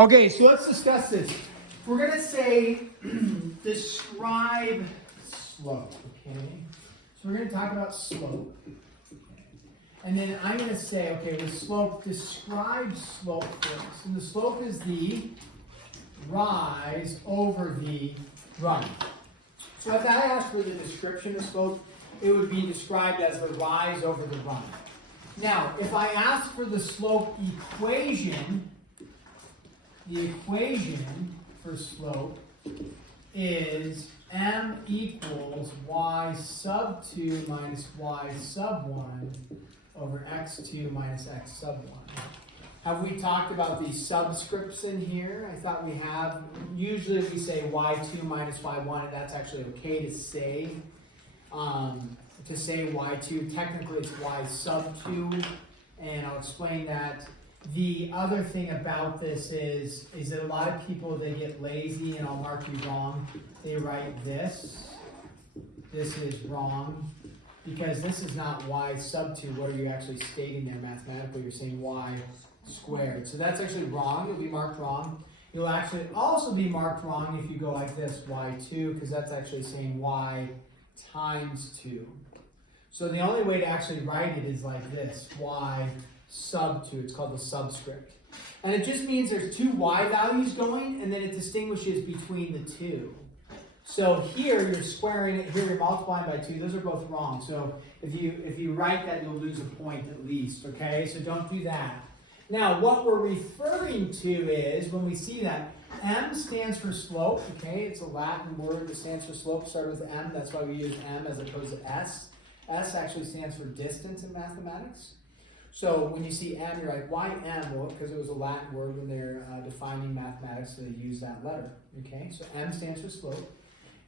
Okay, so let's discuss this. We're going to say describe slope, okay? So we're going to talk about slope. And then I'm going to say, okay, with slope, describe slope for us. And the slope is the rise over the run. So if I asked for the description of slope, it would be described as the rise over the run. Now, if I ask for the slope equation, the equation for slope is m equals y sub 2 minus y sub 1 over x2 minus x sub 1. Have we talked about these subscripts in here? I thought we have. Usually we say y2 minus y1, and that's actually okay to say. Y2, technically it's y sub 2, and I'll explain that. The other thing about this is that a lot of people, they get lazy, and I'll mark you wrong. They write this. This is wrong, because this is not y sub 2. What are you actually stating there mathematically? You're saying y squared. So that's actually wrong. You'll be marked wrong. You'll actually also be marked wrong if you go like this, y2, because that's actually saying y times 2. So the only way to actually write it is like this, y sub 2. It's called the subscript. And it just means there's two y values going, and then it distinguishes between the two. So here you're squaring it, here you're multiplying by 2. Those are both wrong. So if you write that, you'll lose a point at least, okay? So don't do that. Now, what we're referring to is, when we see that, m stands for slope, okay? It's a Latin word that stands for slope, started with m. That's why we use m as opposed to s. S actually stands for distance in mathematics. So when you see m, you're like, why m? Well, because it was a Latin word when they're defining mathematics, so they use that letter, okay? So m stands for slope.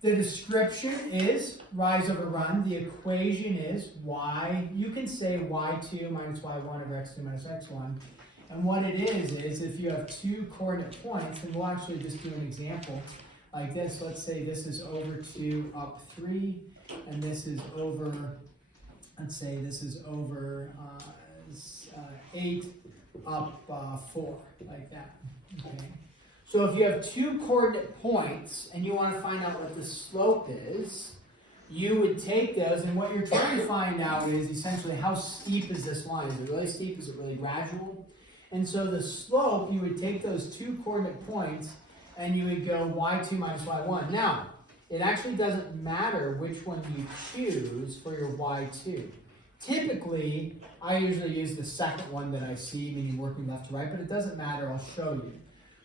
The description is rise over run. The equation is y. You can say y2 minus y1 over x2 minus x1. And what it is if you have two coordinate points, and we'll actually just do an example like this. Let's say this is over 2 up 3, and this is over, let's say this is over 8 up 4, like that. Okay. So if you have two coordinate points and you want to find out what the slope is, you would take those, and what you're trying to find out is essentially how steep is this line. Is it really steep? Is it really gradual? And so the slope, you would take those two coordinate points and you would go y2 minus y1. Now, it actually doesn't matter which one you choose for your y2. Typically, I usually use the second one that I see, meaning working left to right, but it doesn't matter. I'll show you.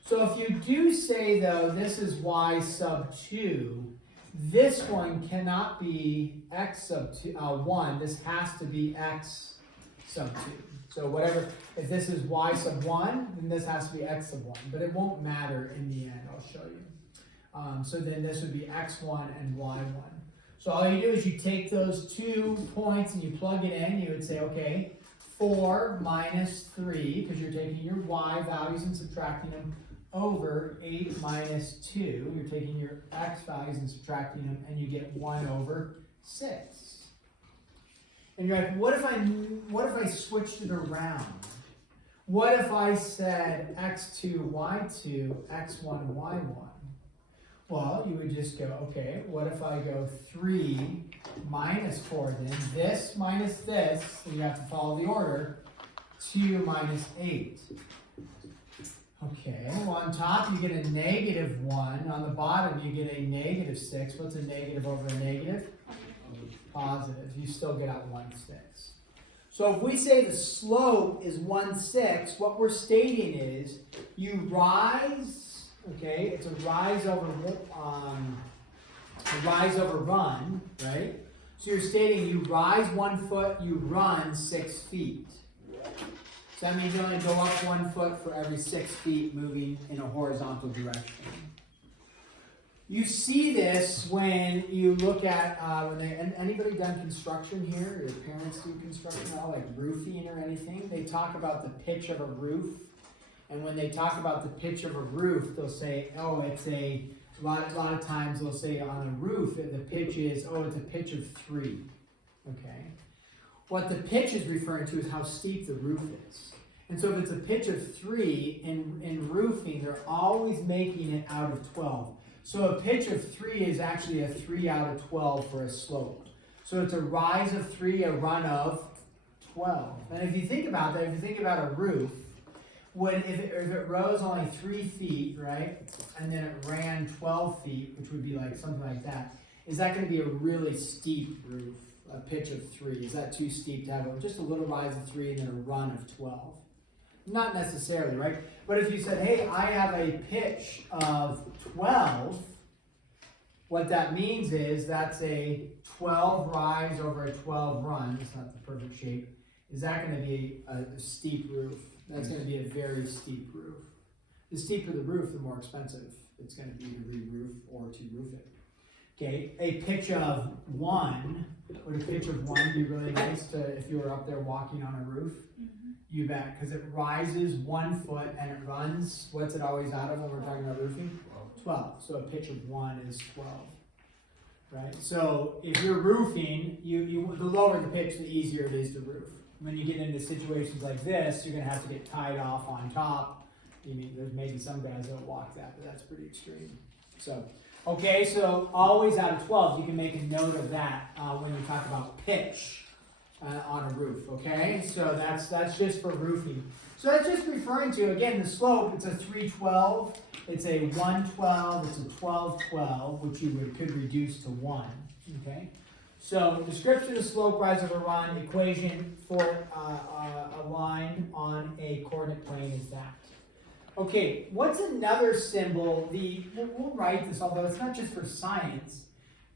So if you do say, though, this is y sub 2, this one cannot be x sub 1. This has to be x sub 2. So whatever, if this is y sub 1, then this has to be x sub 1. But it won't matter in the end. I'll show you. So then this would be x1 and y1. So all you do is you take those 2 points and you plug it in. You would say, okay, 4 minus 3, because you're taking your y values and subtracting them, over 8 minus 2. You're taking your x values and subtracting them, and you get 1 over 6. And you're like, what if I switched it around? What if I said x2, y2, x1, y1? Well, you would just go, okay, what if I go 3 minus 4 then? This minus this, and you have to follow the order, 2 minus 8. Okay, well on top you get a negative 1. On the bottom you get a negative 6. What's a negative over a negative? Positive. You still get out 1/6. So if we say the slope is 1/6, what we're stating is you rise, okay, it's a rise over run, right? So you're stating you rise 1 foot, you run 6 feet. So that means you only go up 1 foot for every 6 feet moving in a horizontal direction. You see this when you look at, anybody done construction here? Your parents do construction at all, like roofing or anything? They talk about the pitch of a roof. And when they talk about the pitch of a roof, they'll say, oh, it's a lot of times they'll say on a roof, the pitch is, oh, it's a pitch of 3. Okay? What the pitch is referring to is how steep the roof is. And so if it's a pitch of 3, in roofing, they're always making it out of 12. So a pitch of 3 is actually a 3 out of 12 for a slope. So it's a rise of 3, a run of 12. And if you think about that, if you think about a roof, if it rose only 3 feet, right, and then it ran 12 feet, which would be like something like that, is that going to be a really steep roof, a pitch of 3? Is that too steep to have just a little rise of 3 and then a run of 12? Not necessarily, right? But if you said, hey, I have a pitch of 12, what that means is that's a 12 rise over a 12 run. It's not the perfect shape. Is that going to be a steep roof? That's going to be a very steep roof. The steeper the roof, the more expensive it's going to be to re-roof or to roof it. Okay, a pitch of 1, would a pitch of 1 be really nice to if you were up there walking on a roof? You bet, because it rises 1 foot and it runs, what's it always out of when we're talking about roofing? 12. So a pitch of 1 is 12. Right? So if you're roofing, the lower the pitch, the easier it is to roof. When you get into situations like this, you're going to have to get tied off on top. There's maybe some guys that walk that, but that's pretty extreme. So, okay, so always out of 12. You can make a note of that when you talk about pitch on a roof, okay? So that's just for roofing. So that's just referring to, again, the slope. It's a 312, it's a 112, it's a 1212, which you could reduce to 1, okay? So description of slope, rise over run, equation for a line on a coordinate plane is that. Okay, what's another symbol? We'll write this, although it's not just for science,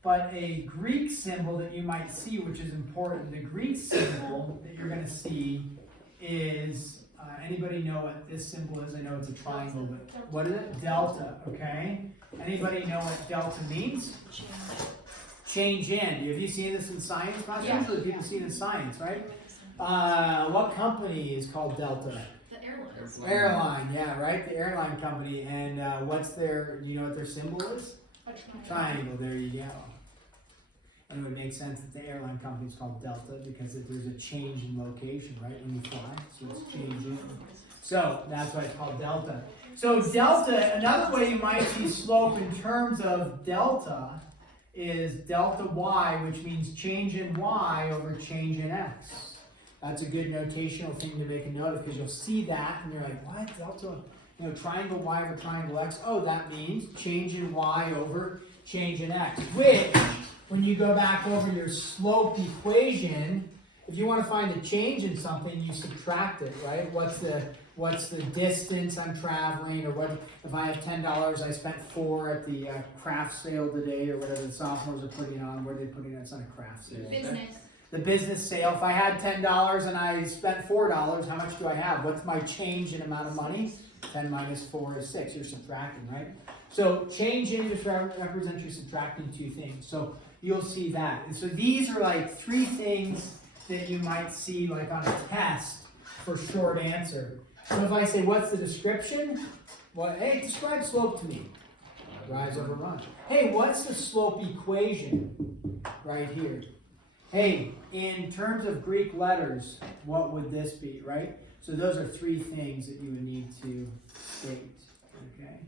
but a Greek symbol that you might see, which is important. The Greek symbol that you're going to see is, anybody know what this symbol is? I know it's a triangle, but what is it? Delta, okay? Anybody know what delta means? Change in. Have you seen this in science? Yeah. Usually people see it in science, right? What company is called Delta? The airlines. Airline, yeah, right? The airline company. And do you know what their symbol is? Triangle, there you go. And it would make sense that the airline company is called Delta because there's a change in location, right, when you fly. So it's changing. So that's why it's called Delta. So delta, another way you might see slope in terms of delta is delta y, which means change in y over change in x. That's a good notational thing to make a note of because you'll see that and you're like, what? Delta? Triangle y over triangle x. Oh, that means change in y over change in x. Which, when you go back over your slope equation, if you want to find a change in something, you subtract it, right? What's the distance I'm traveling, or what if I have $10, I spent $4 at the craft sale today, or whatever the sophomores are putting on. What are they putting on? It's not a craft sale. Business. The business sale. If I had $10 and I spent $4, how much do I have? What's my change in amount of money? 10 minus 4 is 6. You're subtracting, right? So change in just represents you're subtracting 2 things. So you'll see that. And so these are like 3 things that you might see like on a test for short answer. So if I say, what's the description? Well, hey, describe slope to me. Rise over run. Hey, what's the slope equation? Right here. Hey, in terms of Greek letters, what would this be, right? So those are 3 things that you would need to state, okay?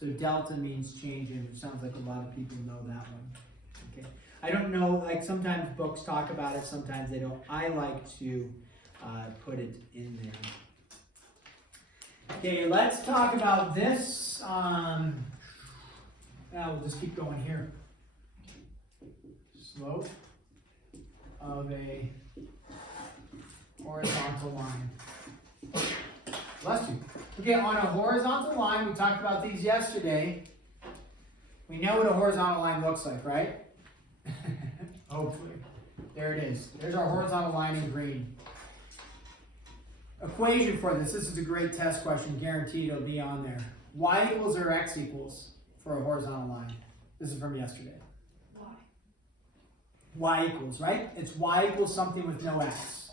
So delta means change in, which sounds like a lot of people know that one, okay? I don't know, like sometimes books talk about it, sometimes they don't. I like to put it in there. Okay, let's talk about this. We'll just keep going here. Slope of a horizontal line. Bless you. Okay, on a horizontal line, we talked about these yesterday. We know what a horizontal line looks like, right? Hopefully. There it is. There's our horizontal line in green. Equation for this. This is a great test question. Guaranteed it'll be on there. Y equals or X equals for a horizontal line. This is from yesterday. Y equals, right? It's Y equals something with no X.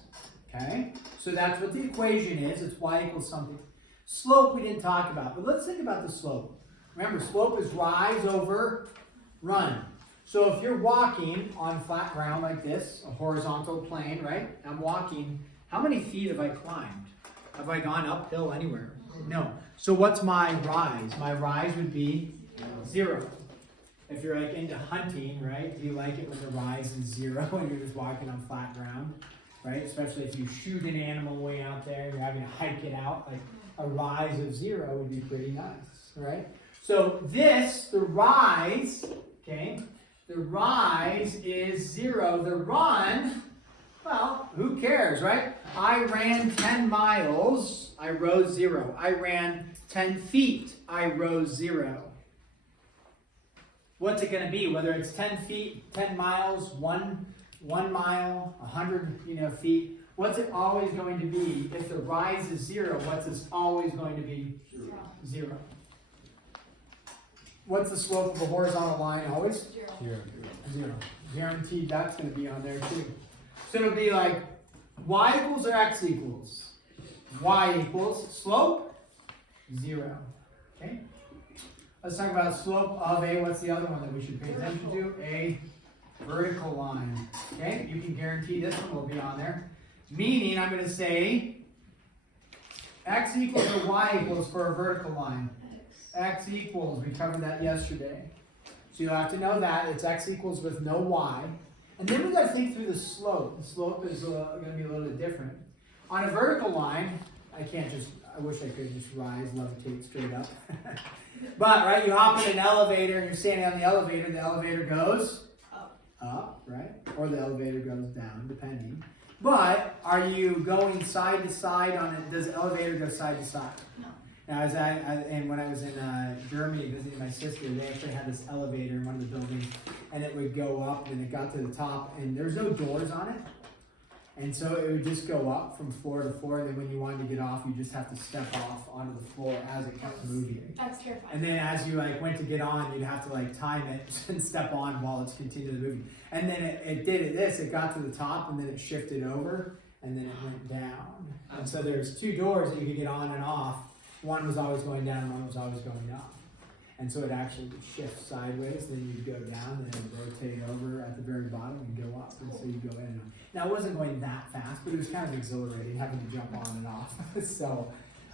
Okay? So that's what the equation is. It's Y equals something. Slope we didn't talk about, but let's think about the slope. Remember, slope is rise over run. So if you're walking on flat ground like this, a horizontal plane, right? I'm walking. How many feet have I climbed? Have I gone uphill anywhere? No. So what's my rise? My rise would be 0. If you're like into hunting, right? Do you like it when the rise is 0 and you're just walking on flat ground, right? Especially if you shoot an animal way out there, you're having to hike it out. Like a rise of 0 would be pretty nice, right? So this, the rise, okay? The rise is 0. The run, well, who cares, right? I ran 10 miles, I rose 0. I ran 10 feet, I rose 0. What's it going to be? Whether it's 10 feet, 10 miles, 1 mile, 100 feet, what's it always going to be? If the rise is 0, what's this always going to be? 0. What's the slope of a horizontal line always? 0. 0. Guaranteed that's going to be on there too. So it'll be like y equals or x equals? Y equals slope 0. Okay? Let's talk about slope of a, what's the other one that we should pay attention to? A vertical line. Okay? You can guarantee this one will be on there. Meaning I'm going to say x equals or y equals for a vertical line. X equals, we covered that yesterday. So you'll have to know that it's x equals with no y. And then we've got to think through the slope. The slope is going to be a little bit different. On a vertical line, I wish I could just rise, levitate straight up. But, right, you hop in an elevator and you're standing on the elevator goes up, right? Or the elevator goes down, depending. But, are you going side to side on it? Does the elevator go side to side? No. Now, and when I was in Germany visiting my sister, they actually had this elevator in one of the buildings, and it would go up, and it got to the top, and there's no doors on it, and so it would just go up from floor to floor, and then when you wanted to get off, you just have to step off onto the floor as it kept moving. That's terrifying. And then as you went to get on, you'd have to time it and step on while it's continually moving. And then it did this, it got to the top, and then it shifted over, and then it went down. And so there's 2 doors that you could get on and off. One was always going down, one was always going up. And so it actually would shift sideways, then you'd go down, then it would rotate over at the very bottom and go up. And so you go in and out. Now it wasn't going that fast, but it was kind of exhilarating having to jump on and off. So,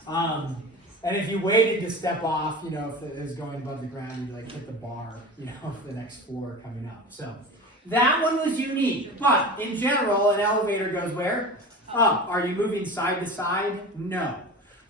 and if you waited to step off, if it was going above the ground, you'd hit the bar, for the next floor coming up. So that one was unique. But in general, an elevator goes where? Up. Are you moving side to side? No.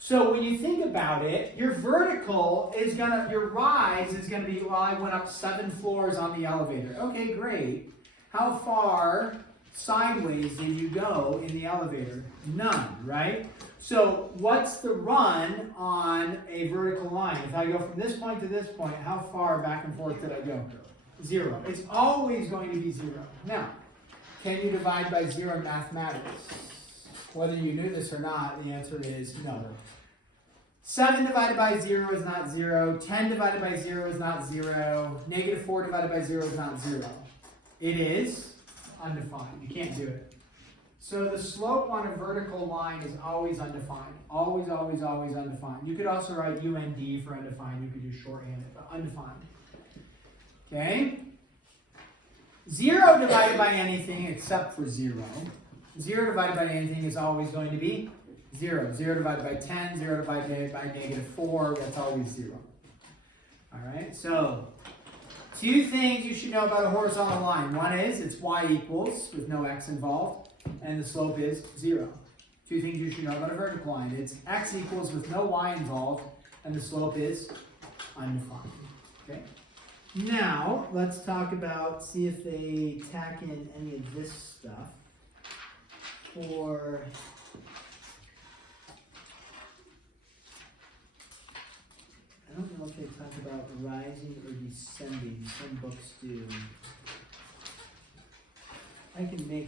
So when you think about it, your vertical is your rise is gonna be, well, I went up 7 floors on the elevator. Okay, great. How far sideways did you go in the elevator? None, right? So what's the run on a vertical line? If I go from this point to this point, how far back and forth did I go? 0. It's always going to be 0. Now, can you divide by 0 in mathematics? Whether you knew this or not, the answer is no. 7 divided by 0 is not 0. 10 divided by 0 is not 0. Negative 4 divided by 0 is not 0. It is undefined. You can't do it. So the slope on a vertical line is always undefined. Always, always, always undefined. You could also write UND for undefined. You could just shorthand it, but undefined. Okay? 0 divided by anything except for 0. 0 divided by anything is always going to be 0. 0 divided by 10, 0 divided by negative 4, that's always 0. Alright, so 2 things you should know about a horizontal line. One is it's y equals with no x involved, and the slope is 0. 2 things you should know about a vertical line. It's x equals with no y involved, and the slope is undefined. Okay? Now, let's talk about, see if they tack in any of this stuff for I don't know if they talk about rising or descending. Some books do. I can make I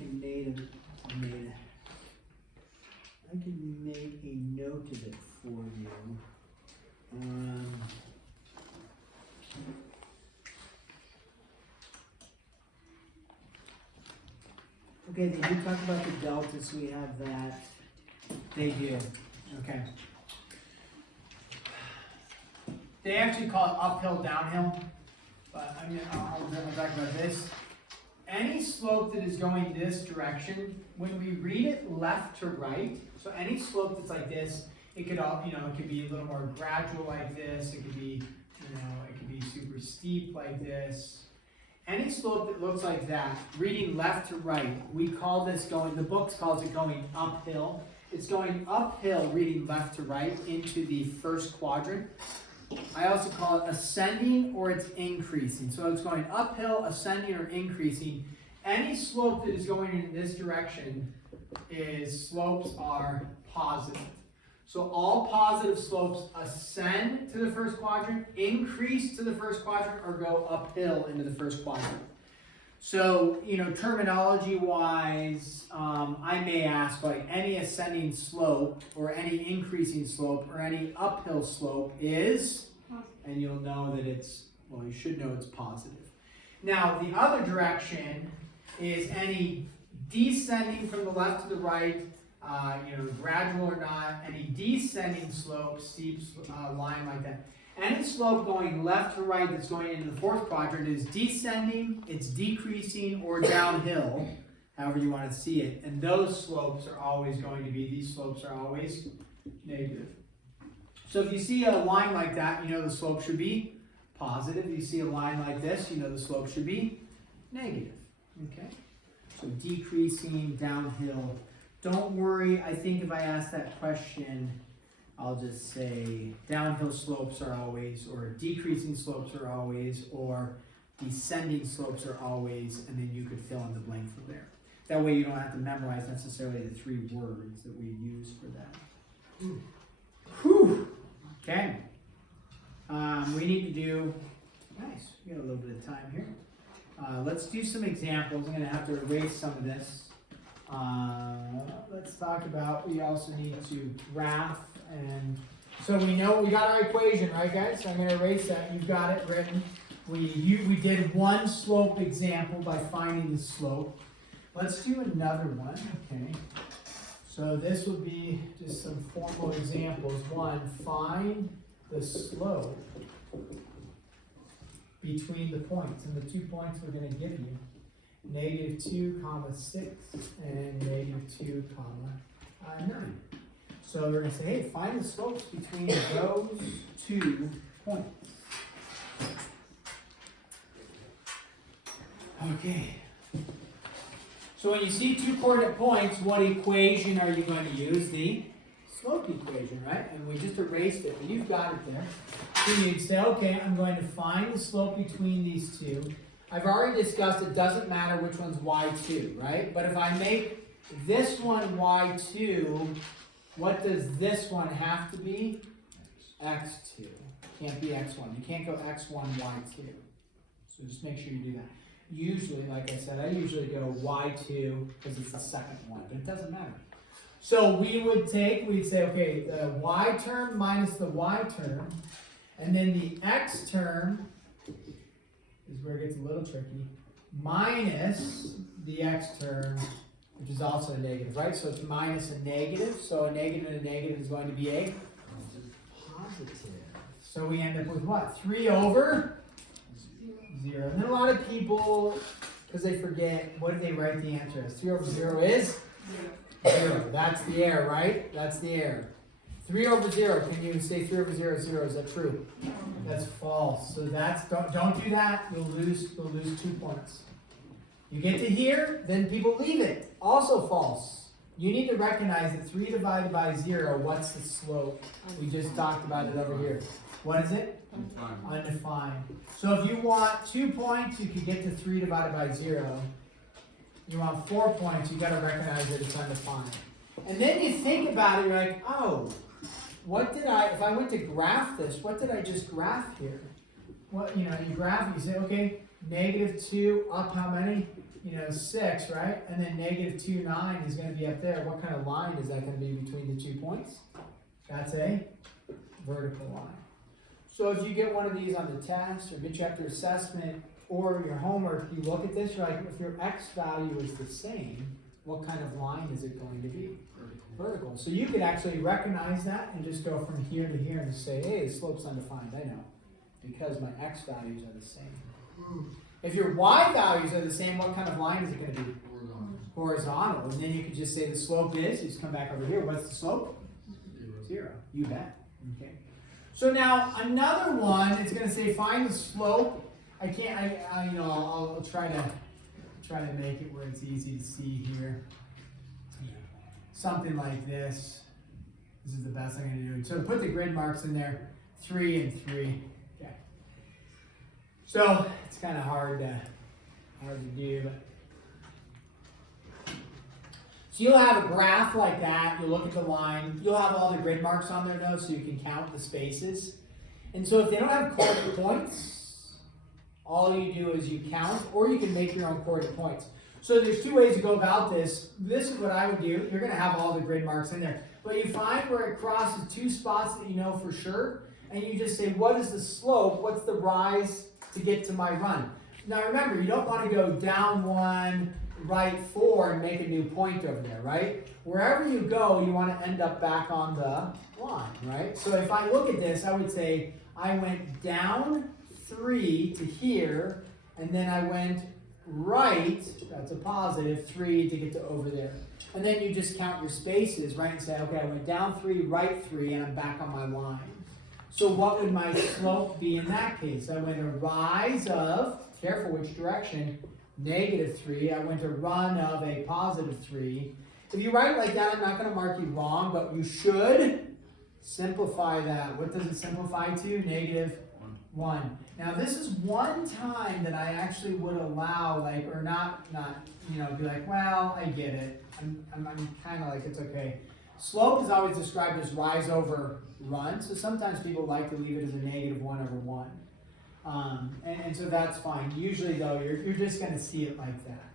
can make a note of it for you. Okay, they do talk about the delta, so we have that. They do. Okay. They actually call it uphill, downhill, but I'll talk about this. any slope that is going this direction, when we read it left to right, so any slope that's like this, it could all, it could be a little more gradual like this, it could be, it could be super steep like this. Any slope that looks like that, reading left to right, we call this going, the book calls it going uphill. It's going uphill, reading left to right into the first quadrant. I also call it ascending or it's increasing. So it's going uphill, ascending, or increasing. Any slope that is going in this direction slopes are positive. So all positive slopes ascend to the first quadrant, increase to the first quadrant, or go uphill into the first quadrant. So, terminology-wise, I may ask, like, any ascending slope, or any increasing slope, or any uphill slope is, and you'll know that it's, well, you should know it's positive. Now, the other direction is any descending from the left to the right, gradual or not, any descending slope, steep line like that. Any slope going left to right that's going into the fourth quadrant is descending, it's decreasing, or downhill, however you want to see it. And those slopes are always going to be, these slopes are always negative. So if you see a line like that, the slope should be positive. If you see a line like this, the slope should be negative. Okay? So decreasing, downhill. Don't worry, I think if I ask that question, I'll just say downhill slopes are always, or decreasing slopes are always, or descending slopes are always, and then you could fill in the blank from there. That way you don't have to memorize necessarily the 3 words that we use for that. Whew. Okay. We need to do, nice, we got a little bit of time here. Let's do some examples. I'm going to have to erase some of this. Let's talk about, we also need to graph, and so we know we got our equation, right guys? So I'm going to erase that. You've got it written. We did one slope example by finding the slope. Let's do another one, okay? So this would be just some formal examples. One, find the slope between the points, and the 2 points we're going to give you. -2, 6, and -2, 9. So we're going to say, hey, find the slopes between those 2 points. Okay. So when you see 2 coordinate points, what equation are you going to use? The slope equation, right? And we just erased it, but you've got it there. So you'd say, okay, I'm going to find the slope between these 2. I've already discussed it doesn't matter which one's y2, right? But if I make this one y2, what does this one have to be? x2. Can't be x1. You can't go x1, y2. So just make sure you do that. Usually, like I said, I usually go y2 because it's the second one, but it doesn't matter. So we'd say, okay, the y term minus the y term, and then the x term is where it gets a little tricky, minus the x term, which is also a negative, right? So it's minus a negative, so a negative and a negative is going to be a positive. So we end up with what? 3 over 0. And then a lot of people, because they forget, what do they write the answer as? 3 over 0 is? 0. That's the error, right? That's the error. 3 over 0, can you say 3 over 0 is 0? Is that true? That's false. So that's, don't do that. You'll lose 2 points. You get to here, then people leave it. Also false. You need to recognize that 3 divided by 0, what's the slope? We just talked about it over here. What is it? Undefined. Undefined. So if you want 2 points, you can get to 3 divided by 0. You want 4 points, you got to recognize that it's undefined. And then you think about it, you're like, oh, if I went to graph this, what did I just graph here? What, you graph it, you say, okay, -2 up how many? 6, right? And then -2, 9 is going to be up there. What kind of line is that going to be between the 2 points? That's a vertical line. So if you get one of these on the test, or get you after assessment, or your homework, you look at this, you're like, if your x value is the same, what kind of line is it going to be? Vertical. So you could actually recognize that and just go from here to here and say, hey, the slope's undefined. I know, because my x values are the same. If your y values are the same, what kind of line is it going to be? Horizontal. And then you could just say the slope is, just come back over here, what's the slope? 0. You bet. Okay. So now another one, it's going to say find the slope. I can't, I'll try to make it where it's easy to see here. Something like this. This is the best I'm going to do. So put the grid marks in there, 3 and 3. Okay. So it's kind of hard to do, but. So you'll have a graph like that, you'll look at the line, you'll have all the grid marks on there though, so you can count the spaces. And so if they don't have coordinate points, all you do is you count, or you can make your own coordinate points. So there's 2 ways to go about this. This is what I would do. You're going to have all the grid marks in there. But you find where it crosses 2 spots that you know for sure, and you just say, what is the slope? What's the rise to get to my run? Now remember, you don't want to go down 1, right 4 and make a new point over there, right? Wherever you go, you want to end up back on the line, right? So if I look at this, I would say I went down 3 to here, and then I went right, that's a positive, 3 to get to over there. And then you just count your spaces, right? And say, okay, I went down 3, right 3, and I'm back on my line. So what would my slope be in that case? I went a rise of, careful which direction, -3. I went a run of a +3. If you write it like that, I'm not going to mark you wrong, but you should simplify that. What does it simplify to? -1. Now this is one time that I actually would allow, like, or not, be like, well, I get it. I'm kind of like, it's okay. Slope is always described as rise over run, so sometimes people like to leave it as a -1/1. And so that's fine. Usually though, you're just going to see it like that.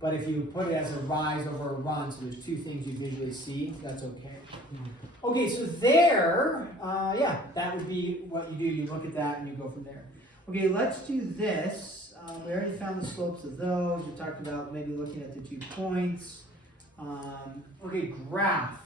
But if you put it as a rise over a run, so there's 2 things you visually see, that's okay. Okay, so there, that would be what you do. You look at that and you go from there. Okay, let's do this. We already found the slopes of those. We talked about maybe looking at the 2 points. Okay, graph.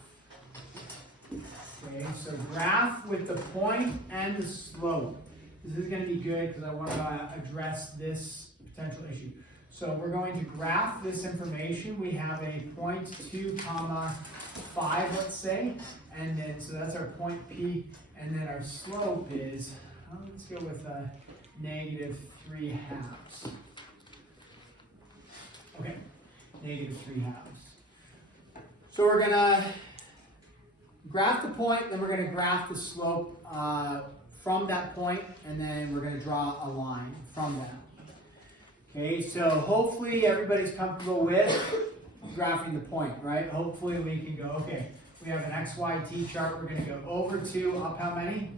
Okay, so graph with the point and the slope. This is going to be good because I want to address this potential issue. So we're going to graph this information. We have a point 2, 5, let's say. And then, so that's our point P. And then our slope is, let's go with -3/2. Okay, -3/2. So we're going to graph the point, then we're going to graph the slope from that point, and then we're going to draw a line from that. Okay, so hopefully everybody's comfortable with graphing the point, right? Hopefully we can go, okay, we have an X, Y, T chart. We're going to go over 2, up how many?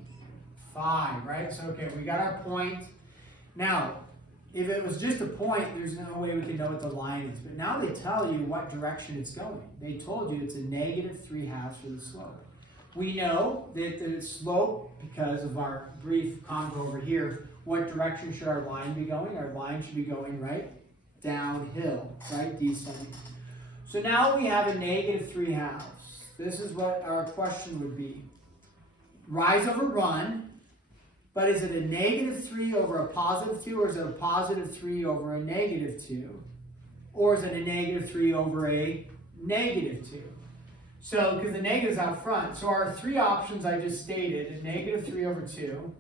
5, right? So, okay, we got our point. Now, if it was just a point, there's no way we can know what the line is. But now they tell you what direction it's going. They told you it's a -3/2 for the slope. We know that the slope, because of our brief convo over here, what direction should our line be going? Our line should be going, right, downhill, right, descending. So now we have a -3/2. This is what our question would be. Rise over run, but is it a -3 over a +2, or is it a +3 over a -2? Or is it a -3 over a -2? So, because the negative's out front, so our 3 options I just stated, a -3 over 2,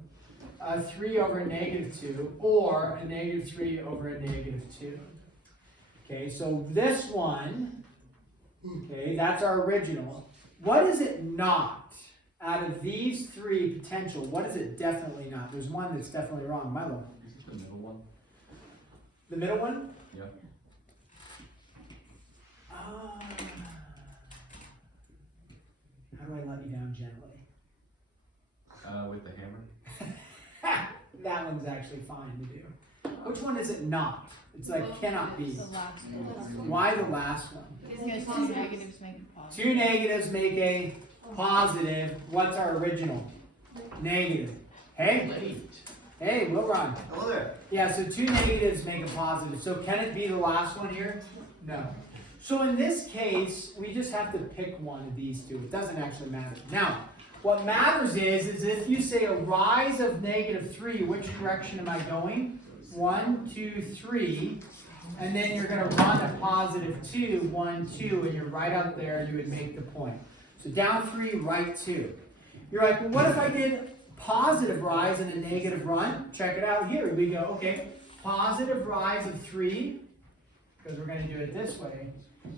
a 3 over a -2, or a -3 over a -2. Okay, so this one, okay, that's our original. What is it not? Out of these 3 potential, what is it definitely not? There's one that's definitely wrong. Milo. The middle one. The middle one? Yep. How do I let you down gently? With the hammer. That one's actually fine to do. Which one is it not? It's like cannot be. The last one. Why the last one? Because 2 negatives make a positive. 2 negatives make a positive. What's our original? Negative. Hey? Hey, we'll run. Hello there. Yeah, so 2 negatives make a positive. So can it be the last one here? No. So in this case, we just have to pick one of these 2. It doesn't actually matter. Now, what matters is if you say a rise of -3, which direction am I going? 1, 2, 3, and then you're going to run a positive 2, 1, 2, and you're right up there, you would make the point. So down 3, right 2. You're like, well, what if I did positive rise and a negative run? Check it out here. We go, okay, positive rise of 3, because we're going to do it this way,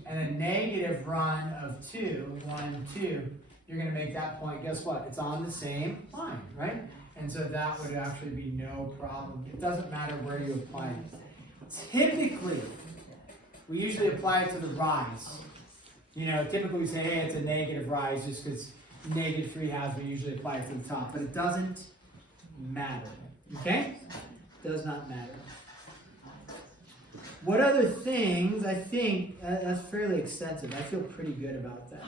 and a negative run of 2, 1, 2. You're going to make that point. Guess what? It's on the same line, right? And so that would actually be no problem. It doesn't matter where you apply it. Typically, we usually apply it to the rise. You know, typically we say, hey, it's a negative rise just because negative 3 halves, we usually apply it to the top. But it doesn't matter. Okay? Does not matter. What other things? I think that's fairly extensive. I feel pretty good about that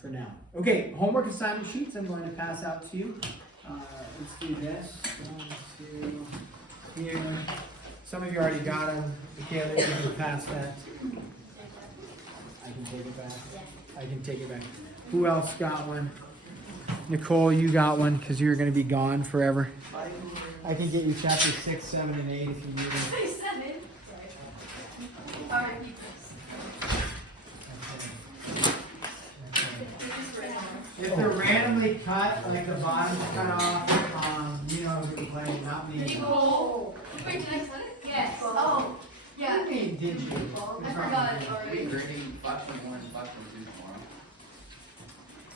for now. Okay, homework assignment sheets I'm going to pass out to you. Let's do this. 1, 2, here. Some of you already got them. Michaela, you can pass that. I can take it back. I can take it back. Who else got one? Nicole, you got one because you're going to be gone forever. I can get you chapter 6, 7, and 8 if you need them. 7. Alright. If they're randomly cut, like the bottom's cut off, you know who you're playing, not me. Nicole. Wait, did I set it? Yes. Oh, yeah. What do you mean, did you? I forgot We already. grading 5.1 and 5.2 tomorrow.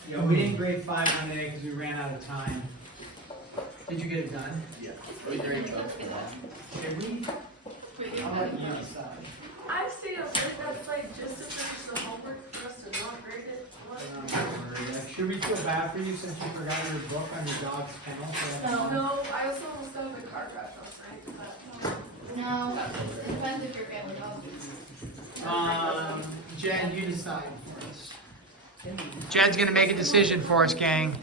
Yo, we didn't grade 5 on today because we ran out of time. Did you get it done? Yeah. We grading both tomorrow. Did we? I'll let you decide. I stayed up late that night just to finish the homework for us to not grade it. Should we feel bad for you since you forgot your book on your dog's kennel? No, I also almost got in a car crash last night. But No, it depends if your family knows. Jen, you decide for us. Jen's gonna make a decision for us, gang.